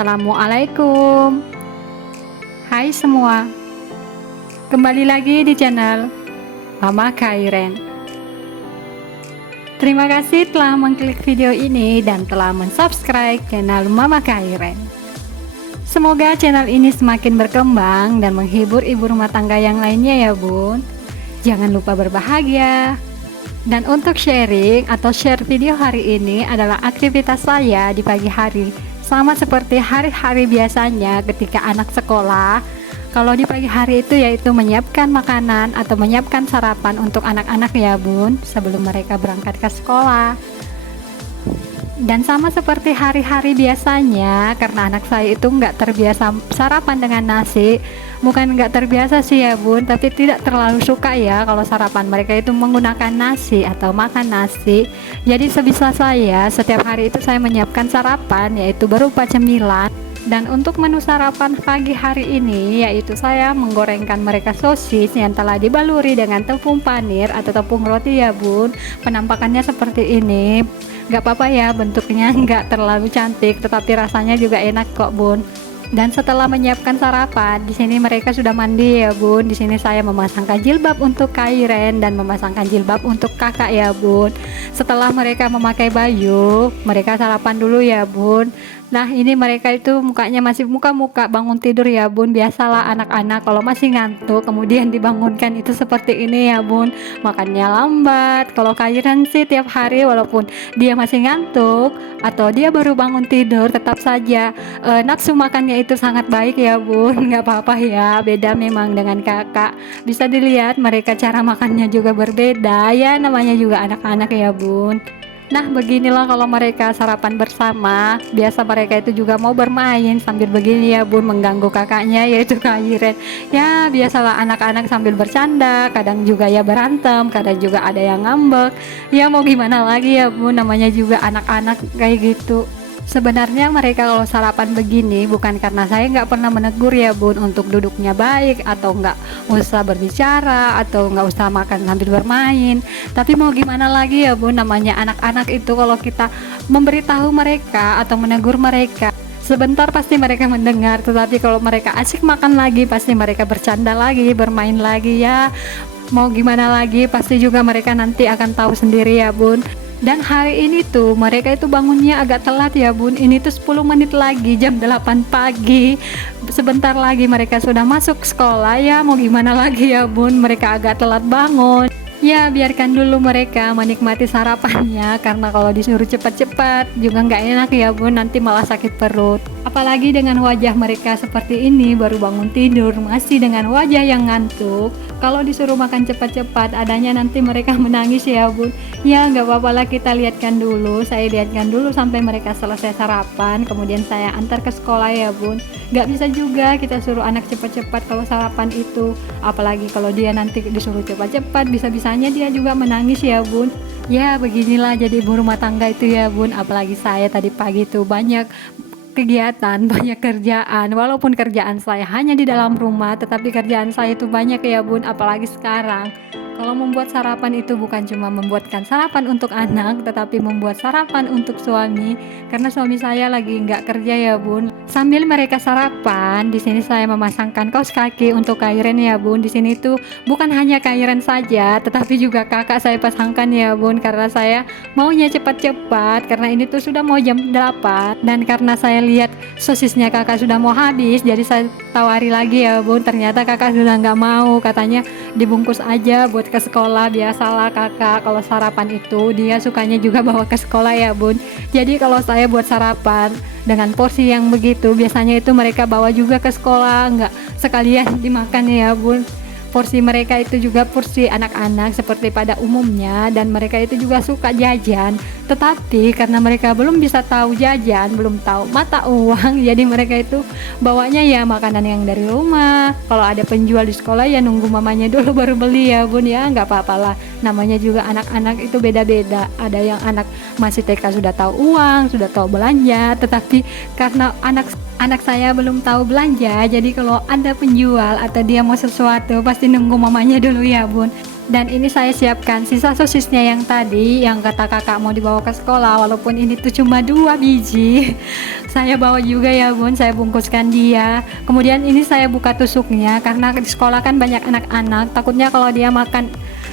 Assalamualaikum. Hai semua, kembali lagi di channel Mama Kairen. Terima kasih telah mengklik video ini dan telah mensubscribe channel Mama Kairen. Semoga channel ini semakin berkembang dan menghibur ibu rumah tangga yang lainnya ya bun. Jangan lupa berbahagia. Dan untuk sharing atau share video hari ini adalah aktivitas saya di pagi hari, sama seperti hari-hari biasanya ketika anak sekolah. Kalau di pagi hari itu yaitu menyiapkan makanan atau menyiapkan sarapan untuk anak-anak ya bun, sebelum mereka berangkat ke sekolah. Dan sama seperti hari-hari biasanya, karena anak saya itu nggak terbiasa sarapan dengan nasi. Bukan nggak terbiasa sih ya bun, tapi tidak terlalu suka ya kalau sarapan mereka itu menggunakan nasi atau makan nasi. Jadi sebisa saya, setiap hari itu saya menyiapkan sarapan, yaitu berupa cemilan. Dan untuk menu sarapan pagi hari ini, yaitu saya menggorengkan mereka sosis yang telah dibaluri dengan tepung panir atau tepung roti ya bun. Penampakannya seperti ini. Gak apa-apa ya, bentuknya nggak terlalu cantik, tetapi rasanya juga enak kok bun. Dan setelah menyiapkan sarapan, di sini mereka sudah mandi ya bun. Di sini saya memasangkan jilbab untuk Kairen dan memasangkan jilbab untuk kakak ya bun. Setelah mereka memakai baju, mereka sarapan dulu ya bun. Nah ini mereka itu mukanya masih muka-muka bangun tidur ya bun. Biasalah anak-anak kalau masih ngantuk kemudian dibangunkan itu seperti ini ya bun. Makannya lambat. Kalau Kairen sih tiap hari walaupun dia masih ngantuk atau dia baru bangun tidur, tetap saja nafsu makannya itu sangat baik ya bun. Nggak apa-apa ya, beda memang dengan kakak. Bisa dilihat mereka cara makannya juga berbeda ya, namanya juga anak-anak ya bun. Nah beginilah kalau mereka sarapan bersama. Biasa mereka itu juga mau bermain sambil begini ya bun, mengganggu kakaknya yaitu Kairen. Ya biasalah anak-anak sambil bercanda, kadang juga ya berantem, kadang juga ada yang ngambek. Ya mau gimana lagi ya bun, namanya juga anak-anak kayak gitu. Sebenarnya mereka kalau sarapan begini bukan karena saya nggak pernah menegur ya bun untuk duduknya baik atau nggak usah berbicara atau nggak usah makan sambil bermain. Tapi mau gimana lagi ya bun, namanya anak-anak itu kalau kita memberitahu mereka atau menegur mereka sebentar pasti mereka mendengar, tetapi kalau mereka asik makan lagi pasti mereka bercanda lagi, bermain lagi ya. Mau gimana lagi, pasti juga mereka nanti akan tahu sendiri ya bun. Dan hari ini tuh mereka itu bangunnya agak telat ya bun. Ini tuh 10 menit lagi jam 8 pagi. Sebentar lagi mereka sudah masuk sekolah ya. Mau gimana lagi ya bun, mereka agak telat bangun. Ya biarkan dulu mereka menikmati sarapannya, karena kalau disuruh cepat-cepat juga nggak enak ya bun, nanti malah sakit perut. Apalagi dengan wajah mereka seperti ini, baru bangun tidur masih dengan wajah yang ngantuk. Kalau disuruh makan cepat-cepat adanya nanti mereka menangis ya bun. Ya nggak apa-apa lah, kita lihatkan dulu, saya lihatkan dulu sampai mereka selesai sarapan, kemudian saya antar ke sekolah ya bun. Nggak bisa juga kita suruh anak cepat-cepat kalau sarapan itu, apalagi kalau dia nanti disuruh cepat-cepat bisa-bisanya dia juga menangis ya bun. Ya beginilah jadi ibu rumah tangga itu ya bun. Apalagi saya tadi pagi tuh banyak kegiatan, banyak kerjaan. Walaupun kerjaan saya hanya di dalam rumah, tetapi kerjaan saya itu banyak ya bun. Apalagi sekarang kalau membuat sarapan itu bukan cuma membuatkan sarapan untuk anak, tetapi membuat sarapan untuk suami, karena suami saya lagi nggak kerja ya bun. Sambil mereka sarapan, di sini saya memasangkan kaos kaki untuk Kairen ya bun. Di sini tuh bukan hanya Kairen saja, tetapi juga kakak saya pasangkan ya bun, karena saya maunya cepat-cepat, karena ini tuh sudah mau jam 8, dan karena saya lihat sosisnya kakak sudah mau habis, jadi saya tawari lagi ya bun. Ternyata kakak sudah nggak mau, katanya dibungkus aja buat ke sekolah. Biasalah kakak kalau sarapan itu dia sukanya juga bawa ke sekolah ya bun. Jadi kalau saya buat sarapan dengan porsi yang begitu, biasanya itu mereka bawa juga ke sekolah, nggak sekalian dimakan ya bun. Porsi mereka itu juga porsi anak-anak seperti pada umumnya, dan mereka itu juga suka jajan. Tetapi karena mereka belum bisa tahu jajan, belum tahu mata uang, jadi mereka itu bawanya ya makanan yang dari rumah. Kalau ada penjual di sekolah ya nunggu mamanya dulu baru beli ya bun. Ya nggak apa-apalah, namanya juga anak-anak itu beda-beda. Ada yang anak masih TK sudah tahu uang, sudah tahu belanja, tetapi karena anak saya belum tahu belanja, jadi kalau ada penjual atau dia mau sesuatu pasti nunggu mamanya dulu ya bun. Dan ini saya siapkan sisa sosisnya yang tadi, yang kata kakak mau dibawa ke sekolah, walaupun ini tuh cuma 2 biji. Saya bawa juga ya bun, saya bungkuskan dia. Kemudian ini saya buka tusuknya, karena di sekolah kan banyak anak-anak, takutnya kalau dia makan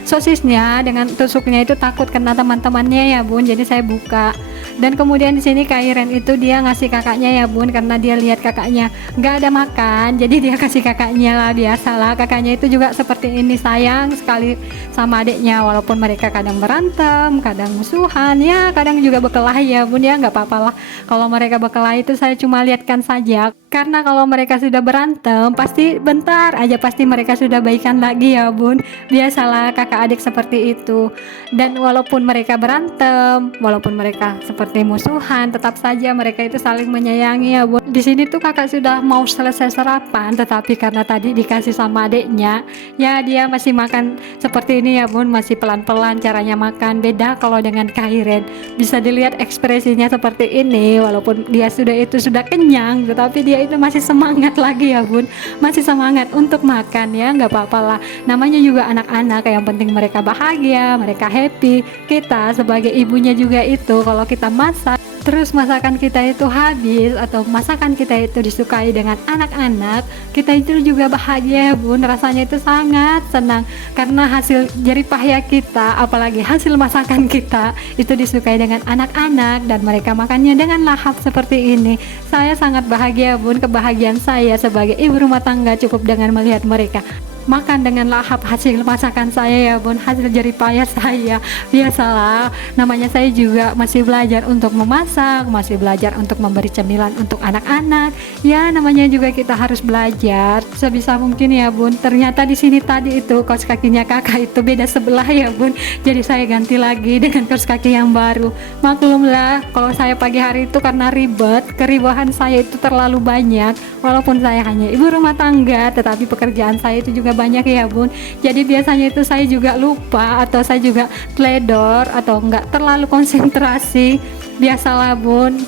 sosisnya dengan tusuknya itu takut kena teman-temannya ya bun, jadi saya buka. Dan kemudian di sini Kairen itu dia ngasih kakaknya ya bun, karena dia lihat kakaknya nggak ada makan, jadi dia kasih kakaknya lah. Biasalah kakaknya itu juga seperti ini, sayang sekali sama adiknya, walaupun mereka kadang berantem, kadang musuhan, ya kadang juga berkelahi ya bun, ya nggak apa-apa lah. Kalau mereka berkelahi itu saya cuma lihatkan saja, karena kalau mereka sudah berantem pasti bentar aja pasti mereka sudah baikan lagi ya bun. Biasalah kakak adik seperti itu. Dan walaupun mereka berantem, walaupun mereka seperti musuhan, tetap saja mereka itu saling menyayangi ya bun. Di sini tuh kakak sudah mau selesai sarapan, tetapi karena tadi dikasih sama adiknya, ya dia masih makan seperti ini ya bun, masih pelan-pelan caranya makan. Beda kalau dengan Kairen, bisa dilihat ekspresinya seperti ini, walaupun dia sudah kenyang, tetapi dia itu masih semangat lagi ya bun, masih semangat untuk makan. Ya nggak apa-apa lah, namanya juga anak-anak, yang penting mereka bahagia, mereka happy. Kita sebagai ibunya juga itu, kalau kita masak terus masakan kita itu habis atau masakan kita itu disukai dengan anak-anak, kita itu juga bahagia bun, rasanya itu sangat senang karena hasil jerih payah kita, apalagi hasil masakan kita itu disukai dengan anak-anak dan mereka makannya dengan lahap seperti ini. Saya sangat bahagia bun, kebahagiaan saya sebagai ibu rumah tangga cukup dengan melihat mereka makan dengan lahap hasil masakan saya ya bun, hasil jerih payah saya. Biasalah, namanya saya juga masih belajar untuk memasak, masih belajar untuk memberi cemilan untuk anak-anak. Ya namanya juga kita harus belajar sebisa mungkin ya bun. Ternyata di sini tadi itu kaos kakinya kakak itu beda sebelah ya bun, jadi saya ganti lagi dengan kaos kaki yang baru. Maklumlah kalau saya pagi hari itu karena ribet, keribuhan saya itu terlalu banyak. Walaupun saya hanya ibu rumah tangga, tetapi pekerjaan saya itu juga banyak ya bun, jadi biasanya itu saya juga lupa atau saya juga teledor atau enggak terlalu konsentrasi. Biasalah bun,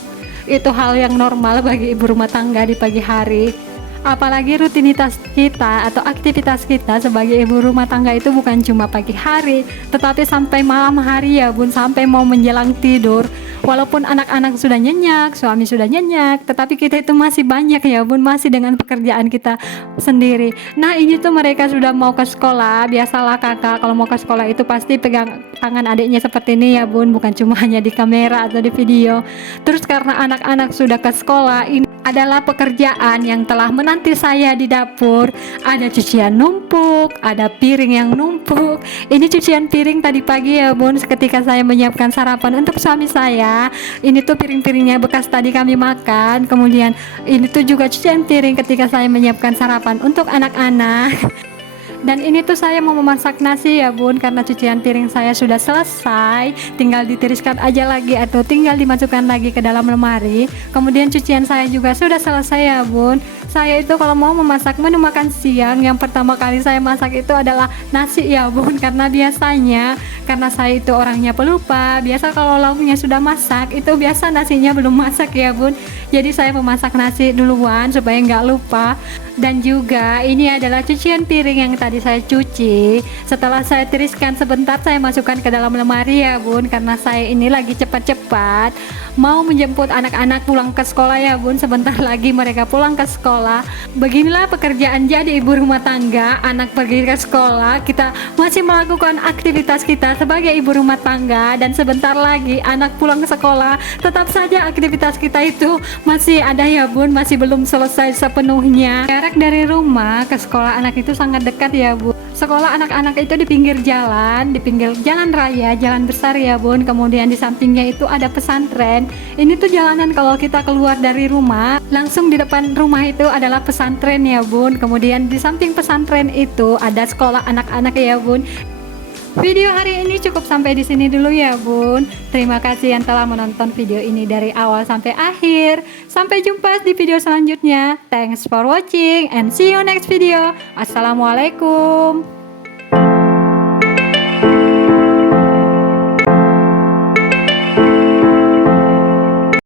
itu hal yang normal bagi ibu rumah tangga di pagi hari. Apalagi rutinitas kita atau aktivitas kita sebagai ibu rumah tangga itu bukan cuma pagi hari, tetapi sampai malam hari ya bun, sampai mau menjelang tidur. Walaupun anak-anak sudah nyenyak, suami sudah nyenyak, tetapi kita itu masih banyak ya bun, masih dengan pekerjaan kita sendiri. Nah ini tuh mereka sudah mau ke sekolah. Biasalah kakak kalau mau ke sekolah itu pasti pegang tangan adiknya seperti ini ya bun, bukan cuma hanya di kamera atau di video. Terus karena anak-anak sudah ke sekolah, ini adalah pekerjaan yang telah menanti saya di dapur. Ada cucian numpuk, ada piring yang numpuk. Ini cucian piring tadi pagi ya bun, ketika saya menyiapkan sarapan untuk suami saya. Ini tuh piring-piringnya bekas tadi kami makan. Kemudian ini tuh juga cucian piring ketika saya menyiapkan sarapan untuk anak-anak. Dan ini tuh saya mau memasak nasi ya bun, karena cucian piring saya sudah selesai, tinggal ditiriskan aja lagi atau tinggal dimasukkan lagi ke dalam lemari. Kemudian cucian saya juga sudah selesai ya bun. Saya itu kalau mau memasak menu makan siang, yang pertama kali saya masak itu adalah nasi ya bun, karena biasanya karena saya itu orangnya pelupa, biasa kalau lauknya sudah masak itu biasa nasinya belum masak ya bun. Jadi saya memasak nasi duluan supaya nggak lupa. Dan juga ini adalah cucian piring yang tadi saya cuci. Setelah saya tiriskan sebentar, saya masukkan ke dalam lemari ya bun, karena saya ini lagi cepat-cepat mau menjemput anak-anak pulang ke sekolah ya bun. Sebentar lagi mereka pulang ke sekolah. Beginilah pekerjaan jadi ibu rumah tangga. Anak pergi ke sekolah, kita masih melakukan aktivitas kita sebagai ibu rumah tangga, dan sebentar lagi anak pulang ke sekolah, tetap saja aktivitas kita itu masih ada ya bun, masih belum selesai sepenuhnya. Jarak dari rumah ke sekolah anak itu sangat dekat ya bun. Sekolah anak-anak itu di pinggir jalan raya, jalan besar ya bun. Kemudian di sampingnya itu ada pesantren. Ini tuh jalanan kalau kita keluar dari rumah, langsung di depan rumah itu adalah pesantren ya bun. Kemudian di samping pesantren itu ada sekolah anak-anak ya bun. Video hari ini cukup sampai di sini dulu ya bun. Terima kasih yang telah menonton video ini dari awal sampai akhir. Sampai jumpa di video selanjutnya. Thanks for watching and see you next video. Assalamualaikum.